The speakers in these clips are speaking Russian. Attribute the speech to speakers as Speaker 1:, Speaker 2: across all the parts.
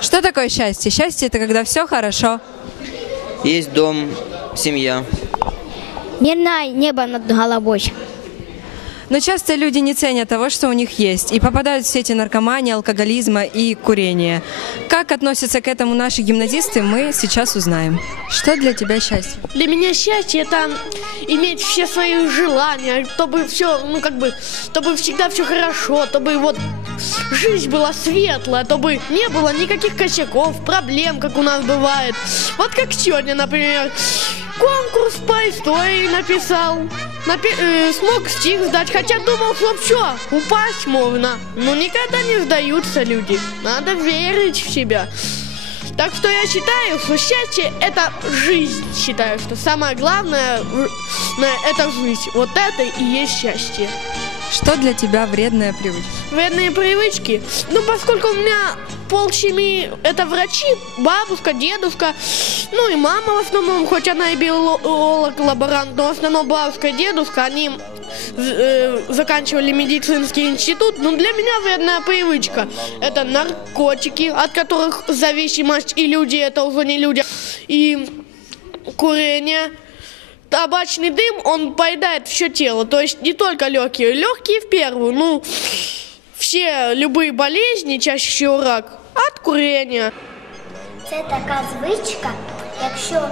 Speaker 1: Что такое счастье? Счастье это когда все хорошо.
Speaker 2: Есть дом, семья.
Speaker 3: Мирное небо над головой.
Speaker 1: Но часто люди не ценят того, что у них есть, и попадают в сети наркомании, алкоголизма и курения. Как относятся к этому наши гимназисты, мы сейчас узнаем. Что для тебя счастье?
Speaker 4: Для меня счастье это иметь все свои желания, чтобы все, ну как бы, чтобы всегда все хорошо, чтобы вот жизнь была светлая, чтобы не было никаких косяков, проблем, как у нас бывает. Вот как сегодня, например, конкурс по истории написал. Э, смог стих сдать, хотя думал, что все, упасть можно. Но никогда не сдаются люди. Надо верить в себя. Так что я считаю, что счастье это жизнь. Считаю, что самое главное это жизнь. Вот это и есть счастье.
Speaker 1: Что для тебя вредная привычка?
Speaker 4: Вредные привычки. Ну, поскольку у меня пол семьи это врачи, бабушка, дедушка, ну и мама в основном, хоть она и биолог, лаборант, но в основном бабушка и дедушка, они э, заканчивали медицинский институт. Но для меня вредная привычка это наркотики, от которых зависимость и люди это уже не люди, и курение Табачный дым, он поедает все тело, то есть не только легкие, легкие в первую, ну, все любые болезни, чаще всего рак, от курения.
Speaker 3: Це така звичка, якщо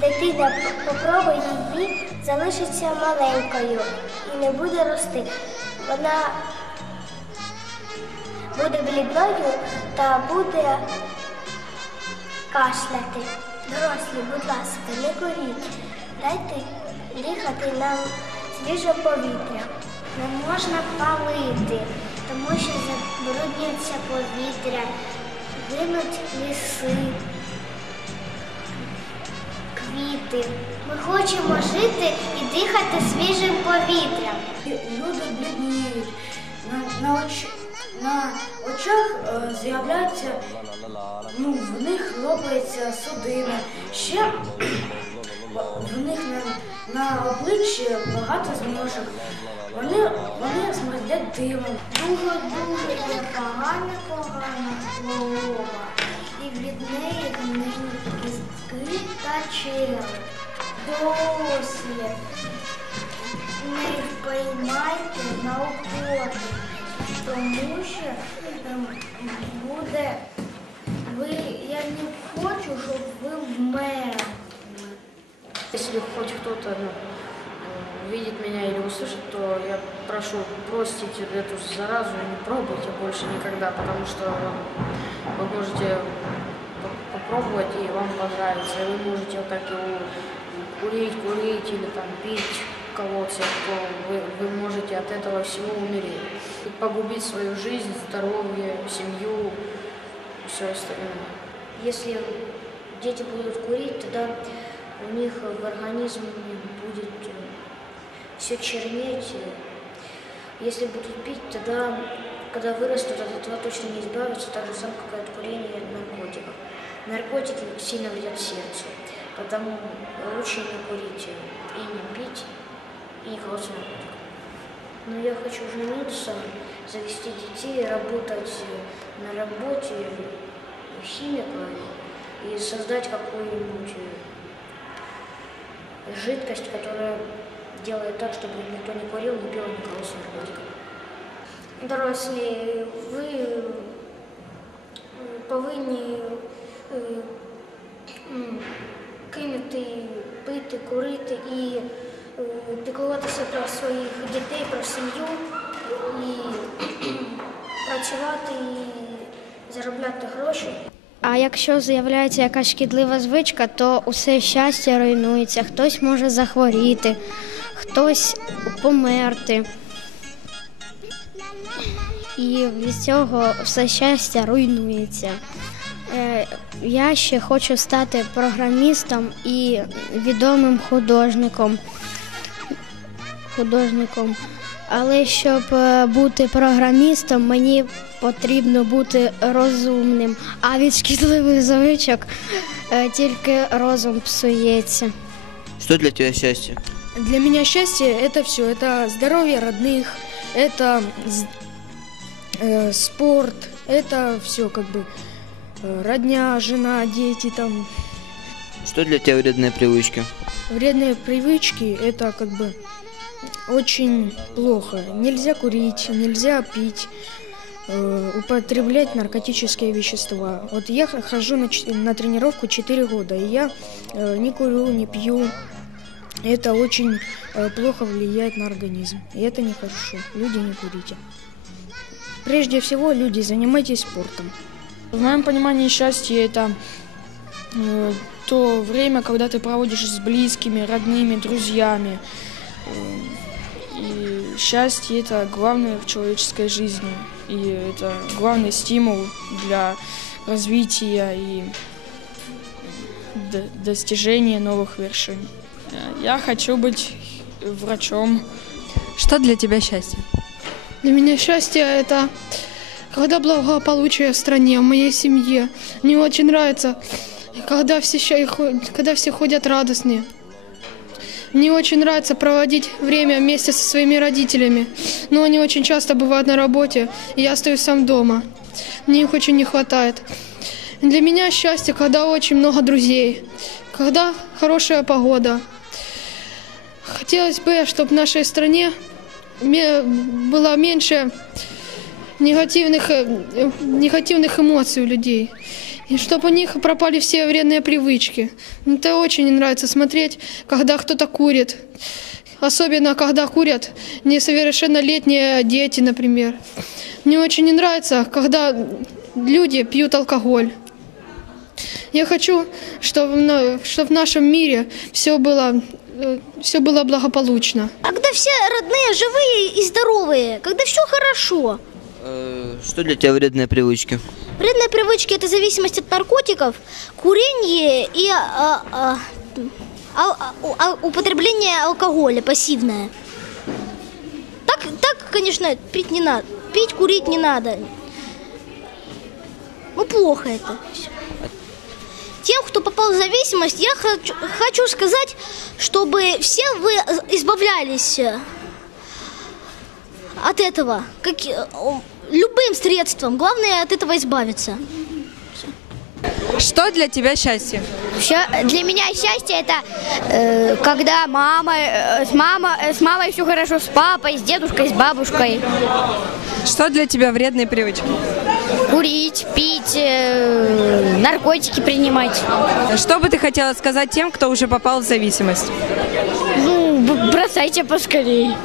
Speaker 3: дитина попробує її, залишиться маленькою і не буде рости. Вона буде блідною та буде кашляти. Дорослі, будь ласка, не куріть. Дайте дихати нам свіже повітря. Не можна палити, тому що забруднюється повітря, гинуть ліси, квіти. Ми хочемо жити і дихати свіжим повітрям.
Speaker 5: Люди блідніють, на, на, оч, на очах е, з'являється, ну, в них лопається судини. Ще в них на, на обличчі багато зморшок. Вони, вони смердять димом.
Speaker 3: Дуже-дуже погана, погана хвороба. І від неї кістки та череп. Дорослі, не впіймайте на охоту, тому що ем, буде, ви, я не хочу, щоб ви вмерли.
Speaker 5: Если хоть кто-то ну, увидит меня или услышит, то я прошу бросить эту заразу и не пробуйте больше никогда, потому что вы можете по- попробовать и вам понравится. И вы можете вот так его курить, курить или там пить колоться, то вы, вы можете от этого всего умереть. И погубить свою жизнь, здоровье, семью, все остальное.
Speaker 3: Если дети будут курить, тогда у них в организме будет все чернеть. Если будут пить, тогда, когда вырастут, от этого точно не избавятся, так же самое, как и от курения наркотиков. Наркотики сильно вредят сердцу, потому лучше не курить и не пить, и не колоться наркотиков. Но я хочу жениться, завести детей, работать на работе химика и создать какую-нибудь э, жидкость, которая делает так, чтобы никто не курил, не пил, не кололся наркотиком. Дорослі, ви е, повинні е, м, кинути пити, курити і е, піклуватися про своїх дітей, про сім'ю і працювати і заробляти гроші.
Speaker 6: А якщо з'являється якась шкідлива звичка, то усе щастя руйнується. Хтось може захворіти, хтось померти. І від цього все щастя руйнується. Е, Я ще хочу стати програмістом і відомим художником. художником. Але щоб е, бути програмістом, мені потрібно бути розумним. А від шкідливих звичок е, тільки розум псується.
Speaker 2: Что для тебя счастье?
Speaker 7: Для меня счастье это все. Это здоровье родных, это з- э, спорт, это все как бы э, родня, жена, дети там.
Speaker 2: Что для тебя вредные привычки?
Speaker 7: Вредные привычки – это как бы очень плохо. Нельзя курить, нельзя пить, э, употреблять наркотические вещества. Вот я хожу на, на тренировку 4 года, и я э, не курю, не пью. Это очень э, плохо влияет на организм. И это нехорошо. Люди, не курите. Прежде всего, люди, занимайтесь спортом.
Speaker 8: В моем понимании счастье это э, то время, когда ты проводишь с близкими, родными, друзьями. И счастье это главное в человеческой жизни. И это главный стимул для развития и достижения новых вершин. Я хочу быть врачом.
Speaker 1: Что для тебя счастье?
Speaker 7: Для меня счастье – это когда благополучие в стране, в моей семье. Мне очень нравится, когда все, когда все ходят радостные. Мне очень нравится проводить время вместе со своими родителями, но они очень часто бывают на работе, и я остаюсь сам дома. Мне их очень не хватает. Для меня счастье, когда очень много друзей, когда хорошая погода. Хотелось бы, чтобы в нашей стране было меньше негативных, э, негативных эмоций у людей. И чтобы у них пропали все вредные привычки. Это очень не нравится смотреть, когда кто-то курит. Особенно, когда курят несовершеннолетние дети, например. Мне очень не нравится, когда люди пьют алкоголь. Я хочу, чтобы, чтобы в нашем мире все было, все было благополучно.
Speaker 9: Когда все родные, живые и здоровые, когда все хорошо.
Speaker 2: Э, Что для тебя вредные привычки?
Speaker 9: Вредные привычки – это зависимость от наркотиков, курение и а, а, а, а, употребление алкоголя пассивное. Так, так, конечно, пить не надо. Пить, курить не надо. Ну, плохо это. Тем, кто попал в зависимость, я хочу, хочу сказать, чтобы все вы избавлялись от этого. Как, э, любым средством. Главное от этого избавиться.
Speaker 1: Что для тебя счастье?
Speaker 10: Для меня счастье это э, когда мама, э, с, мама, э, с мамой все хорошо, с папой, с дедушкой, с бабушкой.
Speaker 1: Что для тебя вредные привычки?
Speaker 10: Курить, пить, э, наркотики принимать.
Speaker 1: Что бы ты хотела сказать тем, кто уже попал в зависимость?
Speaker 10: Ну, бросайте поскорей.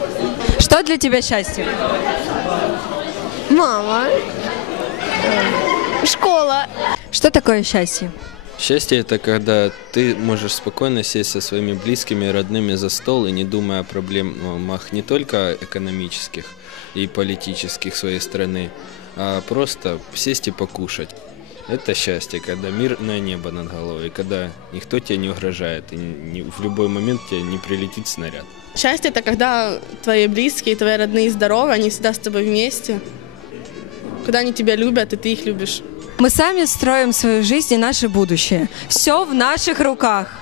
Speaker 1: Что для тебя счастье?
Speaker 10: Мама. Школа.
Speaker 1: Что такое счастье?
Speaker 11: Счастье это когда ты можешь спокойно сесть со своими близкими и родными за стол и не думая о проблемах не только экономических и политических своей страны, а просто сесть и покушать. Это счастье, когда мирное небо над головой, когда никто тебе не угрожает, и не- в любой момент тебе не прилетит снаряд.
Speaker 4: Счастье это когда твои близкие, твои родные здоровы, они всегда с тобой вместе. Когда они тебя любят, и ты их любишь.
Speaker 1: Мы сами строим свою жизнь и наше будущее. Все в наших руках.